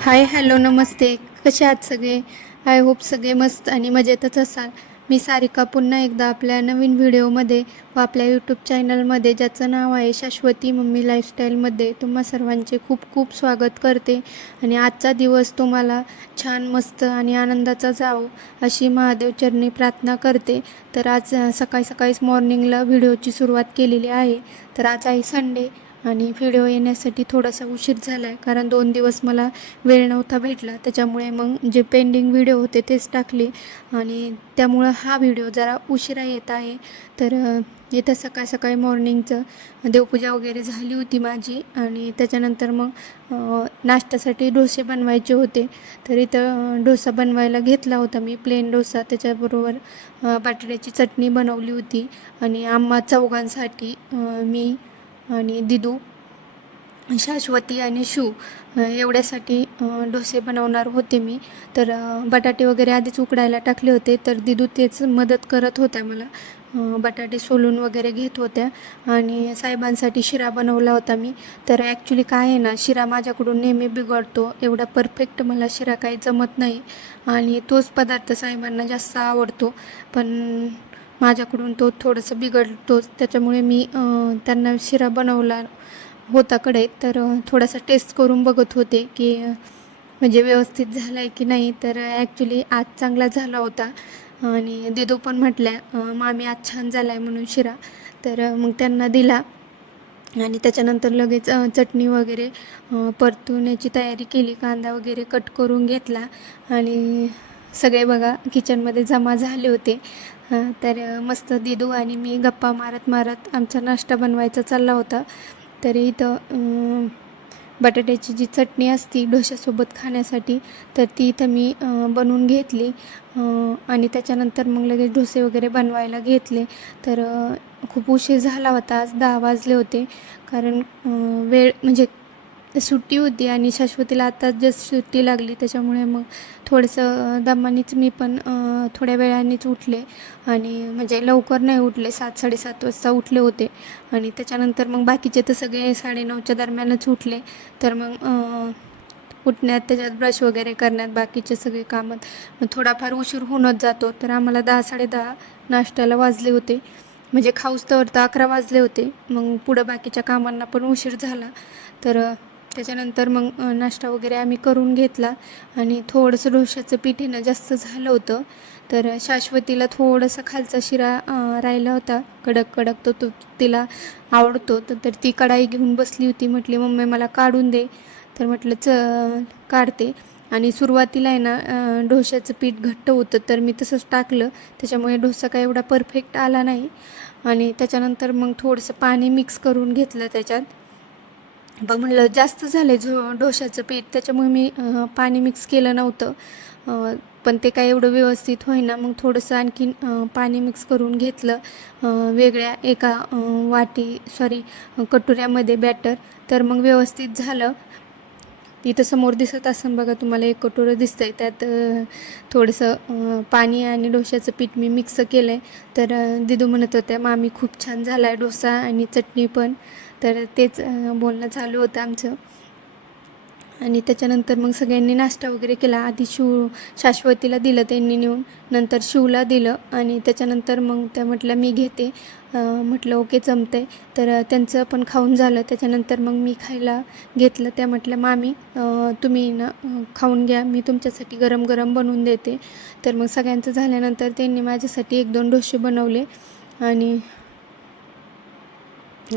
Hi hello नमस्ते. कसे आहात सगळे? आय होप सगळे मस्त आणि मजेतच असाल. मी सारिका पुन्हा एकदा आपल्या नवीन व्हिडिओमध्ये व आपल्या यूट्यूब चॅनलमध्ये ज्याचं नाव आहे शाश्वती मम्मी लाईफस्टाईलमध्ये तुम्हा सर्वांचे खूप खूप स्वागत करते. आणि आजचा दिवस तुम्हाला छान मस्त आणि आनंदाचा जावो अशी महादेवचरणी प्रार्थना करते. तर आज सकाळी सकाळीच मॉर्निंगला व्हिडिओची सुरुवात केलेली आहे. तर आज आहे संडे आणि व्हिडिओ येण्यासाठी थोडासा उशीर झाला आहे कारण दोन दिवस मला वेळ नव्हता भेटला. त्याच्यामुळे मग जे पेंडिंग व्हिडिओ होते तेच टाकले. आणि त्यामुळं हा व्हिडिओ जरा उशिरा येत आहे. तर येत्या इथं सकाळ सकाळी मॉर्निंगचं देवपूजा वगैरे झाली होती माझी. आणि त्याच्यानंतर मग नाश्त्यासाठी डोसे बनवायचे होते. तर इथं डोसा बनवायला घेतला होता मी प्लेन डोसा. त्याच्याबरोबर बटाट्याची चटणी बनवली होती. आणि आम्हा चौघांसाठी मी आणि दिदू शाश्वती आणि शू एवढ्यासाठी डोसे बनवणार होते मी. तर बटाटे वगैरे आधीच उकडायला टाकले होते तर दिदू तेच मदत करत होत्या मला. बटाटे सोलून वगैरे घेत होत्या आणि साहेबांसाठी शिरा बनवला होता मी. तर ॲक्च्युली काय आहे ना शिरा माझ्याकडून नेहमी बिघडतो. एवढा परफेक्ट मला शिरा काही जमत नाही आणि तोच पदार्थ साहेबांना जास्त आवडतो. पण माझ्याकडून तो थोडंसं बिघडतोच त्याच्यामुळे मी त्यांना शिरा बनवला होता कडे. तर थोडासा टेस्ट करून बघत होते की म्हणजे व्यवस्थित झाला आहे की नाही. तर ॲक्च्युली आज चांगला झाला होता. आणि दिदू पण म्हटल्या मामी आज छान झाला आहे म्हणून शिरा. तर मग त्यांना दिला. आणि त्याच्यानंतर लगेच चटणी वगैरे परतून याची तयारी केली. कांदा वगैरे कट करून घेतला. आणि सगळे बघा किचनमध्ये जमा झाले होते. तर मस्त दिदू आणि मी गप्पा मारत मारत आमचा नाश्ता बनवायचा चालला होता. तरी इथं बटाट्याची जी चटणी असती डोश्यासोबत खाण्यासाठी तर ती इथं मी बनवून घेतली. आणि त्याच्यानंतर मग लगेच डोसे वगैरे बनवायला घेतले. तर खूप उशीर झाला होता आज दहा वाजले होते. कारण वेळ म्हणजे सुट्टी होती आणि शाश्वतीला आत्ताच जस्ट सुट्टी लागली त्याच्यामुळे मग थोडंसं दमानीच मी पण थोड्या वेळानेच उठले. आणि म्हणजे लवकर नाही उठले सात साडेसात वाजता उठले होते. आणि त्याच्यानंतर मग बाकीचे तर सगळे साडेनऊच्या दरम्यानच उठले. तर मग उठण्यात त्याच्यात ब्रश वगैरे करण्यात बाकीचे सगळे कामात मग थोडाफार उशीर होऊनच जातो. तर आम्हाला दहा साडेदहा नाश्त्याला वाजले होते. म्हणजे खाऊस तर अकरा वाजले होते. मग पुढं बाकीच्या कामांना पण उशीर झाला. तर त्याच्यानंतर मग नाश्ता वगैरे आम्ही करून घेतला आणि थोडंसं डोश्याचं पीठ आहे ना जास्त झालं होतं. तर शाश्वतीला थोडंसं खालचा शिरा राहिला होता. कडक कडक तो तो तिला आवडतो. तर ती कढाई घेऊन बसली होती. म्हटली मम्मी मला काढून दे. तर म्हटलं च काढते. आणि सुरुवातीला आहे ना अ, डोश्याचं पीठ घट्ट होतं तर मी तसंच टाकलं. त्याच्यामुळे डोसा काय एवढा परफेक्ट आला नाही. आणि त्याच्यानंतर मग थोडंसं पाणी मिक्स करून घेतलं त्याच्यात. पण म्हणलं जास्त झालं झो डोशाचं पीठ. त्याच्यामुळे मी पाणी मिक्स केलं नव्हतं. पण ते काय एवढं व्यवस्थित होईना. मग थोडंसं आणखीन पाणी मिक्स करून घेतलं. वेगळ्या एका वाटी सॉरी कटोऱ्यामध्ये बॅटर तर मग व्यवस्थित झालं. इथं समोर दिसत असं बघा तुम्हाला एक कटोरं आहे त्यात थोडंसं पाणी आणि डोश्याचं पीठ मी मिक्स केलं आहे तर दिदू म्हणत होत्या मामी खूप छान झाला आहे डोसा आणि चटणी पण. तर तेच बोलणं चालू होतं आमचं. आणि त्याच्यानंतर मग सगळ्यांनी नाश्ता वगैरे केला. आधी शिव शाश्वतीला दिलं त्यांनी नेऊन नंतर शिवला दिलं आणि त्याच्यानंतर मग त्या म्हटलं मी घेते. म्हटलं ओके जमतंय. तर त्यांचं पण खाऊन झालं. त्याच्यानंतर मग मी खायला घेतलं. त्या म्हटल्या मामी तुम्ही ना खाऊन घ्या. मी तुमच्यासाठी गरम गरम बनवून देते. तर मग सगळ्यांचं झाल्यानंतर त्यांनी माझ्यासाठी एक दोन डोसे बनवले. आणि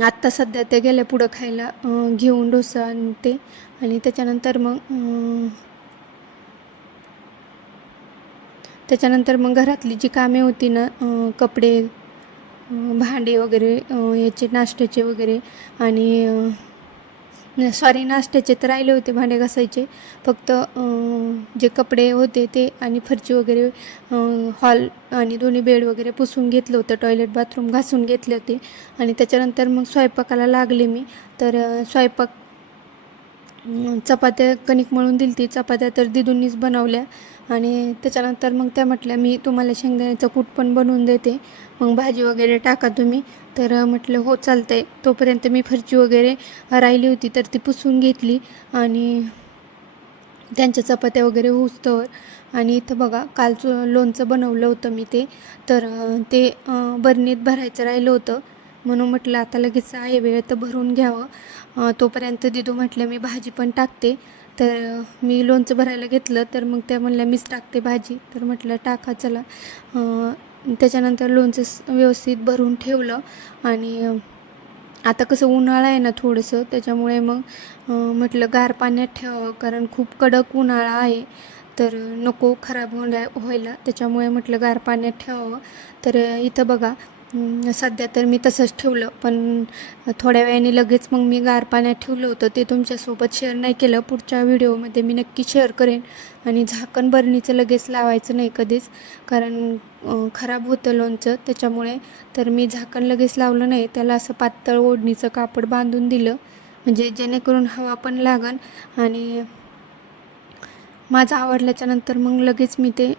आत्ता सध्या ते गेल्या पुढं खायला घेऊन डोसा आणि ते. आणि त्याच्यानंतर मग त्याच्यानंतर मग घरातली जी कामे होती ना कपडे भांडे वगैरे याचे नाश्त्याचे वगैरे आणि सॉरी नाश्त्याचे तर राहिले होते भांडे घासायचे. फक्त जे कपडे होते ते आणि फरची वगैरे हॉल आणि दोन्ही बेड वगैरे पुसून घेतलं होतं. टॉयलेट बाथरूम घासून घेतले होते. आणि त्याच्यानंतर मग स्वयंपाकाला लागले मी. तर स्वयंपाक चपात्या कणिक मळून दिली ती चपात्या तर दिदूंनीच बनवल्या. आणि त्याच्यानंतर मग त्या म्हटल्या मी तुम्हाला शेंगदाण्याचं कूट पण बनवून देते. मग भाजी वगैरे टाका तुम्ही. तर म्हटलं हो चालतंय. तोपर्यंत मी फरची वगैरे राहिली होती तर ती पुसून घेतली. आणि त्यांच्या चपात्या वगैरे होस्तवर. आणि इथं बघा कालचं लोणचं बनवलं होतं मी ते. तर ते बरणीत भरायचं राहिलं होतं. म्हणून म्हटलं आता लगेच आहे वेळ तर भरून घ्यावं. तोपर्यंत दिदू म्हटलं मी भाजी पण टाकते. तर मी लोणचं भरायला घेतलं तर मग त्या म्हणल्या मीच टाकते भाजी. तर म्हटलं टाका चला. त्याच्यानंतर लोणचं व्यवस्थित भरून ठेवलं आणि आता कसं उन्हाळा आहे ना थोडंसं त्याच्यामुळे मग म्हटलं गार पाण्यात ठेवावं कारण खूप कडक उन्हाळा आहे. तर नको खराब होण्या व्हायला. त्याच्यामुळे म्हटलं गार पाण्यात ठेवावं. तर इथं बघा सध्या तर मी तसंच ठेवलं पण थोड्या वेळाने लगेच मग मी गार पाण्यात ठेवलं होतं. ते तुमच्यासोबत शेअर नाही केलं पुढच्या व्हिडिओमध्ये मी नक्की शेअर करेन. आणि झाकण बरणीचं लगेच लावायचं नाही कधीच कारण खराब होतं लोणचं त्याच्यामुळे तर मी झाकण लगेच लावलं नाही. त्याला असं पातळ ओढणीचं कापड बांधून दिलं म्हणजे जेणेकरून हवा पण लागन आणि माझं आवडल्याच्यानंतर मग लगेच मी ते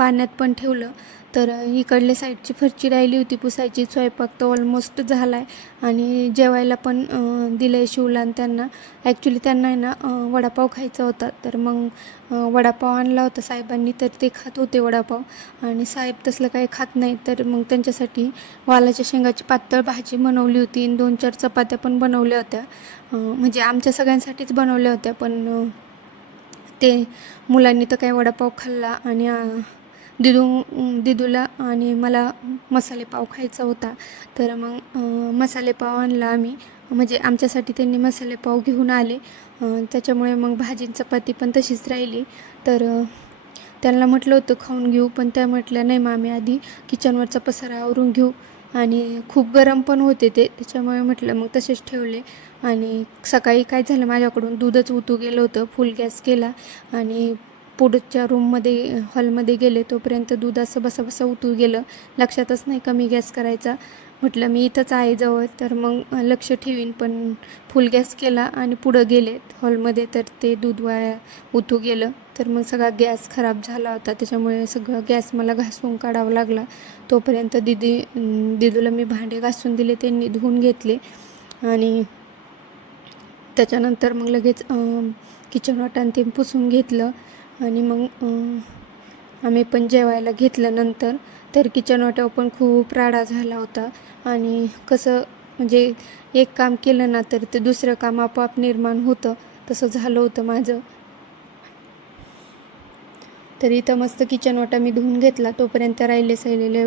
पाण्यात पण ठेवलं. तर इकडल्या साईडची फरची राहिली होती पुसायची. स्वयंपाक तर ऑलमोस्ट झाला आहे आणि जेवायला पण दिलं आहे शिवला आणि त्यांना. ॲक्च्युली त्यांना आहे ना वडापाव खायचा होता. तर मग वडापाव आणला होता साहेबांनी तर ते खात होते वडापाव. आणि साहेब तसलं काही खात नाही. तर मग त्यांच्यासाठी वालाच्या शेंगाची पातळ भाजी बनवली होती. आणि दोन चार चपात्या पण बनवल्या होत्या. म्हणजे आमच्या सगळ्यांसाठीच बनवल्या होत्या. पण ते मुलांनी तर काही वडापाव खाल्ला. आणि दिदू दिदूला आणि मला मसाले पाव खायचा होता. तर मग मसालेपाव मसाले पाव आणला आम्ही. म्हणजे आमच्यासाठी त्यांनी मसाले पाव घेऊन आले. त्याच्यामुळे मग भाजी चपाती पण तशीच राहिली. तर त्यांना म्हटलं होतं खाऊन घेऊ. पण त्या म्हटल्या नाही मग आम्ही आधी किचनवरचा पसारा आवरून घेऊ. आणि खूप गरम पण होते ते. त्याच्यामुळे म्हटलं मग तसेच ठेवले. आणि सकाळी काय झालं माझ्याकडून दूधच उतू गेलं होतं. फुल गॅस केला. आणि पुढच्या रूममध्ये हॉलमध्ये गेले तोपर्यंत दूध असं बसा बसा उतू गेलं. लक्षातच नाही कमी गॅस करायचा? म्हटलं मी इथंच आहे जवळ. तर मग लक्ष ठेवीन पण फुल गॅस केला आणि पुढं गेले. हॉलमध्ये तर ते दूध वाया उतू गेलं. तर मग सगळा गॅस खराब झाला होता. त्याच्यामुळे सगळं गॅस मला घासून काढावा लागला. तोपर्यंत दिदी दिदूला मी भांडे घासून दिले त्यांनी धुवून घेतले. आणि त्याच्यानंतर मग लगेच किचन वाटान ते पुसून घेतलं. आणि मग आम्ही पण जेवायला घेतलं नंतर. तर किचन वाट्यावर पण खूप राडा झाला होता. आणि कसं म्हणजे एक काम केलं ना तर ते दुसरं काम आपोआप निर्माण होतं. तसं झालं होतं माझं. तर इथं मस्त किचन वाटा मी धुवून घेतला. तोपर्यंत राहिले सैलेले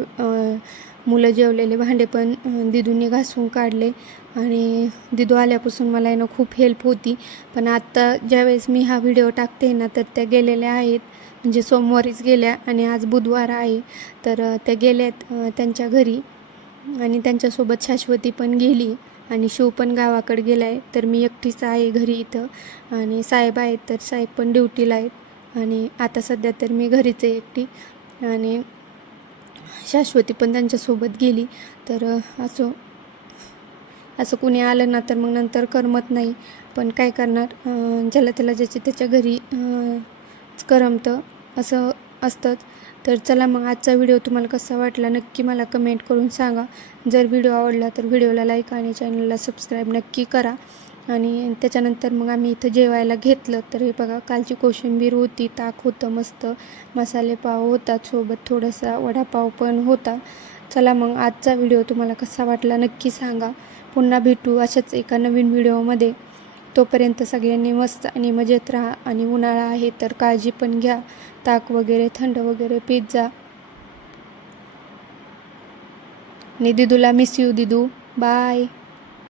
मुलं जेवलेले भांडे पण दिदूंनी दिदूने घासून काढले आणि दिदू आल्यापासून मला यानं खूप हेल्प होती. पण आत्ता ज्यावेळेस मी हा व्हिडिओ टाकते ना तर त्या गेलेल्या आहेत. म्हणजे सोमवारीच गेल्या आणि आज बुधवार आहे. तर त्या गेल्यात त्यांच्या घरी आणि त्यांच्यासोबत शाश्वती पण गेली आणि शिव पण गावाकडे गेला आहे तर मी एकटीच आहे घरी इथं आणि साहेब आहेत तर साहेब पण ड्युटीला आहेत. आणि आता सध्या तर मी घरीच आहे एकटी. आणि शाश्वती पण त्यांच्यासोबत गेली. तर असं असं कुणी आलं ना तर मग नंतर करमत नाही. पण काय करणार? ज्याला त्याला ज्याची त्याच्या घरी करमतं असं असतंच. तर चला मग आजचा व्हिडिओ तुम्हाला कसा वाटला नक्की मला कमेंट करून सांगा. जर व्हिडिओ आवडला तर व्हिडिओला लाईक आणि चॅनलला सबस्क्राईब नक्की करा. आणि त्याच्यानंतर मग आम्ही इथं जेवायला घेतलं. तर हे बघा कालची कोशिंबीर होती ताक होतं मस्त. मसाले पाव होता सोबत थोडासा वडापाव पण होता. चला मग आजचा व्हिडिओ तुम्हाला कसा वाटला नक्की सांगा. पुन्हा भेटू अशाच एका नवीन व्हिडिओमध्ये. तोपर्यंत सगळ्यांनी मस्त आणि मजेत राहा आणि उन्हाळा आहे तर काळजी पण घ्या. ताक वगैरे थंड वगैरे पीत जा. आणि दिदूला मिस यू दिदू. बाय